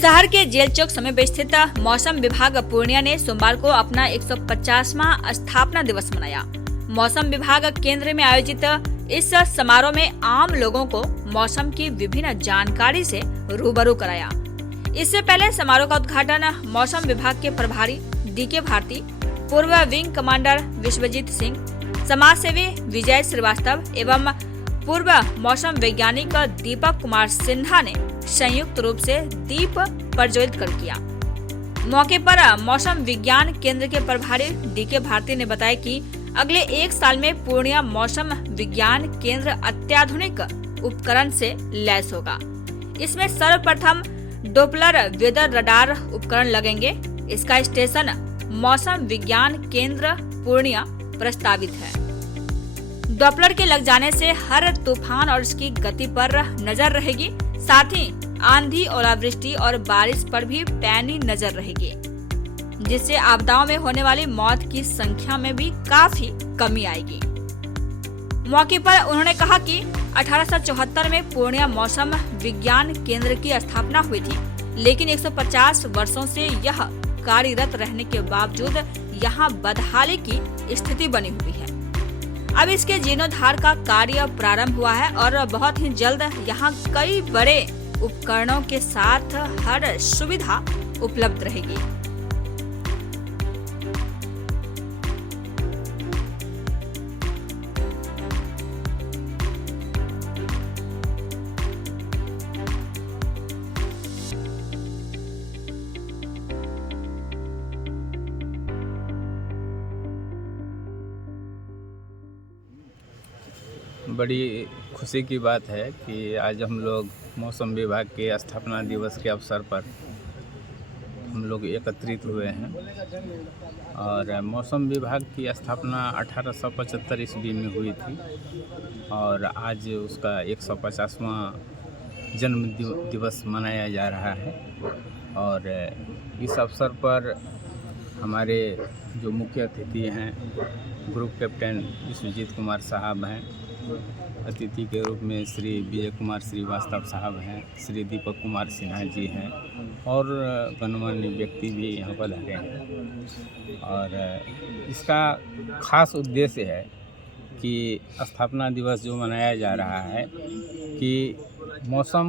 शहर के जेल चौक समीप स्थित मौसम विभाग पूर्णिया ने सोमवार को अपना 150वां स्थापना दिवस मनाया। मौसम विभाग केंद्र में आयोजित इस समारोह में आम लोगों को मौसम की विभिन्न जानकारी से रूबरू कराया। इससे पहले समारोह का उद्घाटन मौसम विभाग के प्रभारी DK भारती, पूर्व विंग कमांडर विश्वजीत सिंह, समाज सेवी विजय श्रीवास्तव एवं पूर्व मौसम वैज्ञानिक दीपक कुमार सिन्हा ने संयुक्त रूप से दीप प्रज्वलित कर किया। मौके पर मौसम विज्ञान केंद्र के प्रभारी DK भारती ने बताया कि अगले 1 साल में पूर्णिया मौसम विज्ञान केंद्र अत्याधुनिक उपकरण से लैस होगा। इसमें सर्वप्रथम डोपलर वेदर रडार उपकरण लगेंगे। इसका स्टेशन मौसम विज्ञान केंद्र पूर्णिया प्रस्तावित है। डॉपलर के लग जाने से हर तूफान और उसकी गति पर नजर रहेगी, साथ ही आंधी, ओलावृष्टि और बारिश पर भी पैनी नजर रहेगी, जिससे आपदाओं में होने वाली मौत की संख्या में भी काफी कमी आएगी। मौके पर उन्होंने कहा कि 1874 में पूर्णिया मौसम विज्ञान केंद्र की स्थापना हुई थी, लेकिन 150 वर्षों से यह कार्यरत रहने के बावजूद यहाँ बदहाली की स्थिति बनी हुई है। अब इसके जीर्णोद्धार का कार्य प्रारंभ हुआ है और बहुत ही जल्द यहाँ कई बड़े उपकरणों के साथ हर सुविधा उपलब्ध रहेगी। बड़ी खुशी की बात है कि आज हम लोग मौसम विभाग के स्थापना दिवस के अवसर पर हम लोग एकत्रित हुए हैं। और मौसम विभाग की स्थापना 1875 ईस्वी में हुई थी और आज उसका 150वां जन्म दिवस मनाया जा रहा है। और इस अवसर पर हमारे जो मुख्य अतिथि हैं, ग्रुप कैप्टन विश्वजीत कुमार साहब हैं, अतिथि के रूप में श्री विजय कुमार श्रीवास्तव साहब हैं, श्री दीपक कुमार सिन्हा जी हैं और गणमान्य व्यक्ति भी यहाँ पर रहे हैं। और इसका खास उद्देश्य है कि स्थापना दिवस जो मनाया जा रहा है कि मौसम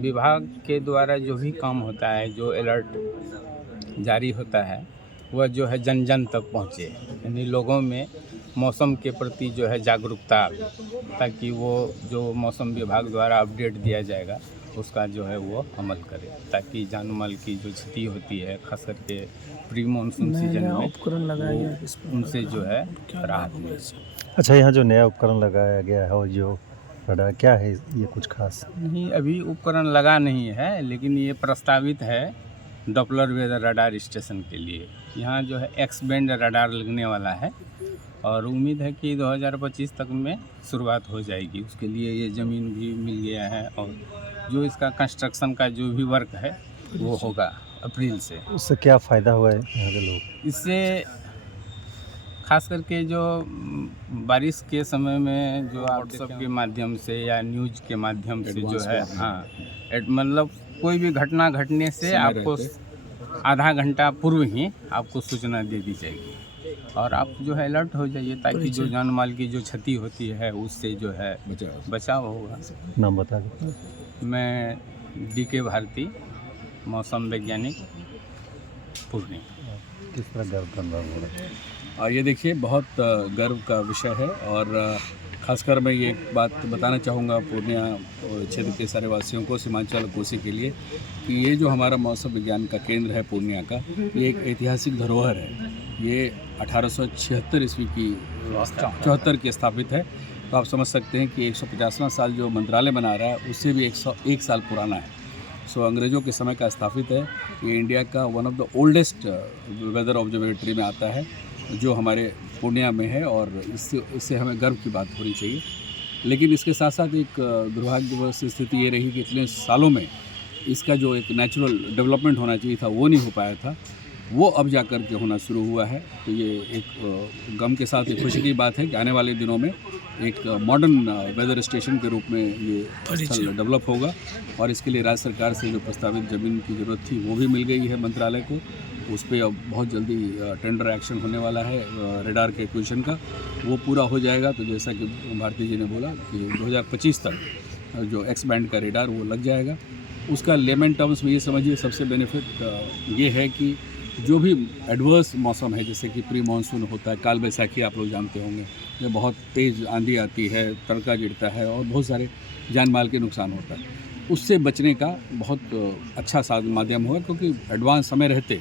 विभाग के द्वारा जो भी काम होता है, जो अलर्ट जारी होता है, वह जो है जन जन तक पहुँचे, यानी लोगों में मौसम के प्रति जो है जागरूकता, ताकि वो जो मौसम विभाग द्वारा अपडेट दिया जाएगा उसका जो है वो अमल करे, ताकि जान माल की जो क्षति होती है खास करके प्री मानसून सीजन में उपकरण लगाया उनसे जो है राहत मिले। अच्छा, यहाँ जो नया उपकरण लगाया गया है और जो रडार क्या है, ये कुछ खास नहीं, अभी उपकरण लगा नहीं है, लेकिन ये प्रस्तावित है डॉपलर वेदर रडार स्टेशन के लिए। यहाँ जो है एक्स बैंड रडार लगने वाला है और उम्मीद है कि 2025 तक में शुरुआत हो जाएगी। उसके लिए ये ज़मीन भी मिल गया है और जो इसका कंस्ट्रक्शन का जो भी वर्क है वो होगा अप्रैल से। उससे क्या फ़ायदा हुआ है यहाँ के लोग? इससे खास करके जो बारिश के समय में जो व्हाट्सएप के माध्यम से या न्यूज़ के माध्यम से जो है, हाँ, मतलब कोई भी घटना घटने से आपको आधा घंटा पूर्व ही आपको सूचना दे दी जाएगी और आप जो है अलर्ट हो जाइए, ताकि जो जान माल की जो क्षति होती है उससे जो है बचाव होगा। नाम बता दो। मैं DK भारती, मौसम वैज्ञानिक, पूर्णिया। किस तरह गर्व करना हो रहा है? और ये देखिए, बहुत गर्व का विषय है और खासकर मैं ये बात बताना चाहूँगा पूर्णिया क्षेत्र के सारे वासियों को, सीमांचल कोसी के लिए, कि ये जो हमारा मौसम विज्ञान का केंद्र है पूर्णिया का, ये एक ऐतिहासिक धरोहर है। ये 1876 ईस्वी की 74 की स्थापित है। तो आप समझ सकते हैं कि 150वां साल जो मंत्रालय बना रहा है उससे भी 101 साल पुराना है। सो अंग्रेज़ों के समय का स्थापित है। ये इंडिया का one of the oldest weather observatory में आता है जो हमारे पूर्णिया में है और इससे हमें गर्व की बात होनी चाहिए। लेकिन इसके साथ साथ एक दुर्भाग्यवश स्थिति ये रही कि इतने सालों में इसका जो एक नेचुरल डेवलपमेंट होना चाहिए था वो नहीं हो पाया था। वो अब जा कर के होना शुरू हुआ है। तो ये एक गम के साथ एक खुशी की बात है कि आने वाले दिनों में एक मॉडर्न वेदर स्टेशन के रूप में ये स्थल डेवलप होगा और इसके लिए राज्य सरकार से जो प्रस्तावित ज़मीन की ज़रूरत थी वो भी मिल गई है मंत्रालय को। उस पर अब बहुत जल्दी टेंडर एक्शन होने वाला है रेडार के एक्विजिशन का, वो पूरा हो जाएगा। तो जैसा कि भारती जी ने बोला कि 2025 तक जो एक्स बैंड का रेडार वो लग जाएगा। उसका लेमन टर्म्स में ये समझिए सबसे बेनिफिट ये है कि जो भी एडवर्स मौसम है, जैसे कि प्री मानसून होता है, काल बैसाखी आप लोग जानते होंगे, ये बहुत तेज़ आंधी आती है, तड़का गिरता है और बहुत सारे जान माल के नुकसान होता है, उससे बचने का बहुत अच्छा माध्यम होगा, क्योंकि एडवांस समय रहते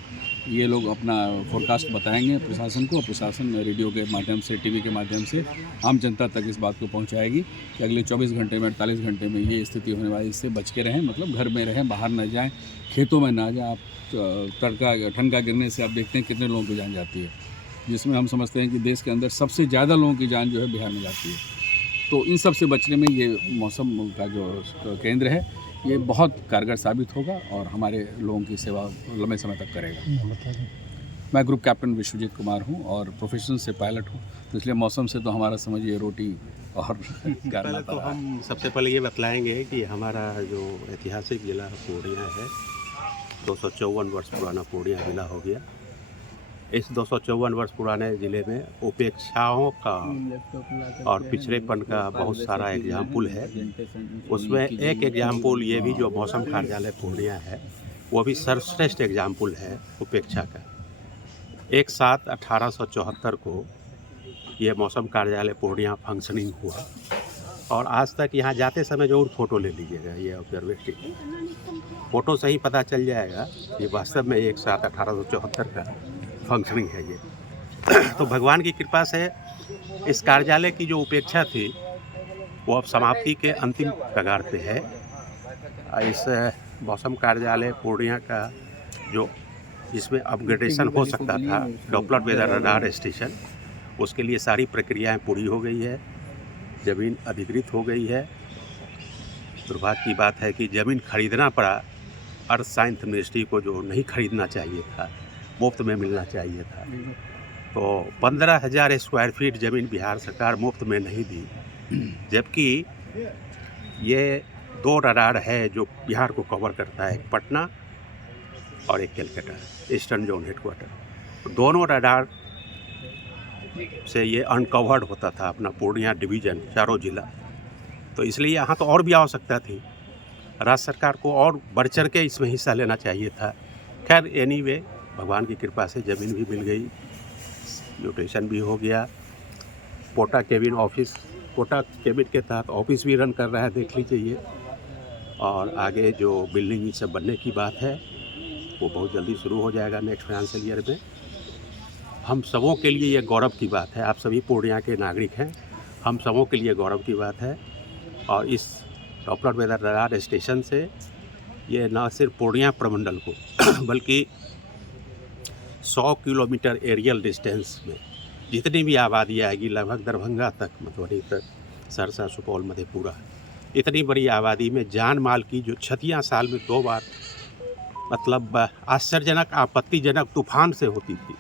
ये लोग अपना फोरकास्ट बताएंगे प्रशासन को, और प्रशासन रेडियो के माध्यम से, टीवी के माध्यम से आम जनता तक इस बात को पहुंचाएगी कि अगले 24 घंटे में, 48 घंटे में ये स्थिति होने वाली, इससे बच के रहें, मतलब घर में रहें, बाहर ना जाएं, खेतों में ना जाएं। आप तड़का ठनका गिरने से आप देखते हैं कितने लोगों की जान जाती है, जिसमें हम समझते हैं कि देश के अंदर सबसे ज़्यादा लोगों की जान जो है बिहार में जाती है। तो इन सब से बचने में ये मौसम का जो केंद्र है ये बहुत कारगर साबित होगा और हमारे लोगों की सेवा लंबे समय तक करेगा। मैं ग्रुप कैप्टन विश्वजीत कुमार हूं और प्रोफेशन से पायलट हूं, तो इसलिए मौसम से तो हमारा समझिए रोटी और पहले तो हम सबसे पहले ये बतलाएंगे कि हमारा जो ऐतिहासिक ज़िला पूर्णिया है, 254 वर्ष पुराना पूर्णिया ज़िला हो गया। इस 254 वर्ष पुराने ज़िले में उपेक्षाओं का और पिछड़ेपन का बहुत सारा एग्जाम्पल है। उसमें एक एग्जाम्पल ये भी जो मौसम कार्यालय पूर्णिया है वो भी सर्वश्रेष्ठ एग्जाम्पल है उपेक्षा का। 1/7/1874 को ये मौसम कार्यालय पूर्णिया फंक्शनिंग हुआ और आज तक यहाँ जाते समय जरूर फ़ोटो ले लीजिएगा। ये ऑब्जर्वेटरी फ़ोटो से ही पता चल जाएगा ये वास्तव में 1/7/1874 का फंक्शनिंग है ये। तो भगवान की कृपा से इस कार्यालय की जो उपेक्षा थी वो अब समाप्ति के अंतिम कगार पे है। इस मौसम कार्यालय पूर्णिया का जो जिसमें अपग्रेडेशन हो सकता था, डॉपलर वेदर रडार स्टेशन, उसके लिए सारी प्रक्रियाएं पूरी हो गई है, ज़मीन अधिकृत हो गई है। दुर्भाग्य की बात है कि ज़मीन खरीदना पड़ा अर्थ साइंस मिनिस्ट्री को, जो नहीं खरीदना चाहिए था, मुफ्त में मिलना चाहिए था। तो 15,000 स्क्वायर फीट ज़मीन बिहार सरकार मुफ्त में नहीं दी, जबकि ये 2 रडार है जो बिहार को कवर करता है, एक पटना और एक कलकत्ता ईस्टर्न जोन हेडक्वार्टर। दोनों रडार से ये अनकवर्ड होता था अपना पूर्णिया डिवीज़न, चारों जिला। तो इसलिए यहाँ तो और भी आवश्यकता थी, राज्य सरकार को और बढ़ चढ़ के इसमें हिस्सा लेना चाहिए था। खैर एनीवे, भगवान की कृपा से ज़मीन भी मिल गई, म्यूटेशन भी हो गया। Porta cabin office, porta cabin के तहत ऑफिस भी रन कर रहा है, देख लीजिए। और आगे जो बिल्डिंग सब बनने की बात है वो बहुत जल्दी शुरू हो जाएगा नेक्स्ट फाइनेंशियल ईयर में। हम सबों के लिए ये गौरव की बात है, आप सभी पूर्णिया के नागरिक हैं, हम सबों के लिए गौरव की बात है। और इस डॉपलर वेदर रडार स्टेशन से ये न सिर्फ पूर्णिया प्रमंडल को बल्कि 100 किलोमीटर एरियल डिस्टेंस में जितनी भी आबादी आएगी, लगभग दरभंगा तक, मधुबनी तक, सरसा, सुपौल, मधेपुरा, इतनी बड़ी आबादी में जान माल की जो क्षतियाँ साल में 2 बार मतलब आश्चर्यजनक आपत्तिजनक तूफान से होती थी,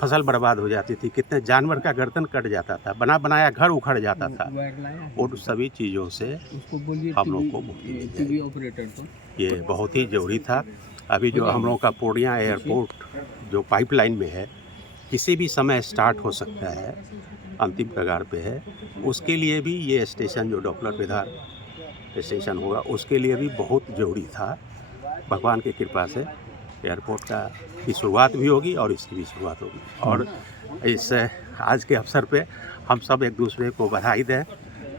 फसल बर्बाद हो जाती थी, कितने जानवर का गर्दन कट जाता था, बना बनाया घर उखड़ जाता था, उन सभी चीज़ों से हम लोग को मुक्ति मिल जाए, ये बहुत ही ज़रूरी था। अभी जो हम लोगों का पूर्णिया एयरपोर्ट जो पाइपलाइन में है, किसी भी समय स्टार्ट हो सकता है, अंतिम कगार पे है, उसके लिए भी ये स्टेशन जो डॉपलर वेदर स्टेशन होगा उसके लिए भी बहुत ज़रूरी था। भगवान की कृपा से एयरपोर्ट की शुरुआत भी होगी और इसकी भी शुरुआत होगी। और इस आज के अवसर पे हम सब एक दूसरे को बधाई दें,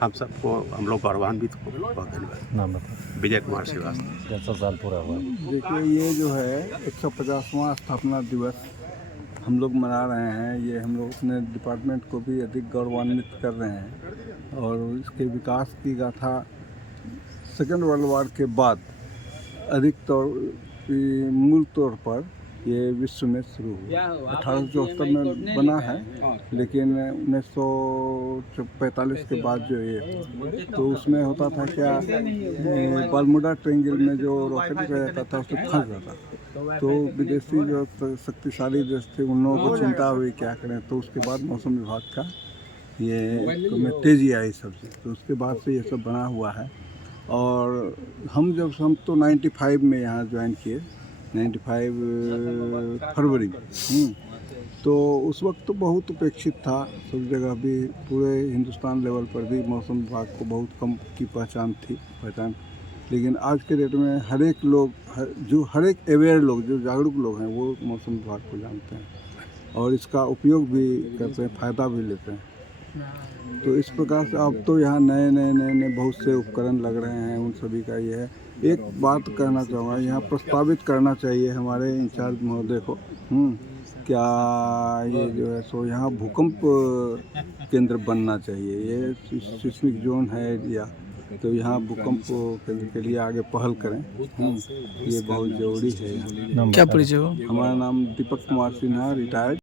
हम सबको, हम लोग गौरवान्वित हो। बहुत धन्यवाद। नाम बताओ। विजय कुमार श्रीवास्तव। 10 साल पूरा हुआ। देखिए, ये जो है 150वां स्थापना दिवस हम लोग मना रहे हैं। ये हम लोग अपने डिपार्टमेंट को भी अधिक गौरवान्वित कर रहे हैं और इसके विकास की गाथा सेकेंड वर्ल्ड वॉर के बाद अधिक मूल तौर पर ये विश्व में शुरू हुआ। 1874 में बना है, लेकिन 1945 के बाद जो ये, तो उसमें होता था क्या, बर्मुडा ट्रायंगल में जो रॉकेट गया जाता था उसमें फंस जाता था। तो विदेशी जो शक्तिशाली देश थे उन लोगों को चिंता हुई क्या करें, तो उसके बाद मौसम विभाग का ये में तेज़ी आई सबसे, तो उसके बाद से ये सब बना हुआ है। और हम तो 95 में यहाँ ज्वाइन किए, 95 फरवरी तो उस वक्त तो बहुत उपेक्षित था सब जगह भी, पूरे हिंदुस्तान लेवल पर भी मौसम विभाग को बहुत कम की पहचान, लेकिन आज के डेट में हर एक लोग, हर एक अवेयर लोग, जो जागरूक लोग हैं वो मौसम विभाग को जानते हैं और इसका उपयोग भी करते हैं, फ़ायदा भी लेते हैं। तो इस प्रकार से अब तो यहाँ नए बहुत से उपकरण लग रहे हैं, उन सभी का ये है। एक बात कहना चाहूँगा, यहाँ प्रस्तावित करना चाहिए हमारे इंचार्ज महोदय को, क्या ये जो है सो यहाँ भूकंप केंद्र बनना चाहिए। ये सिस्मिक जोन है एरिया, तो यहाँ भूकंप केंद्र के लिए आगे पहल करें, ये बहुत ज़रूरी है। क्या परिचय हो? हमारा नाम दीपक कुमार सिन्हा, रिटायर्ड।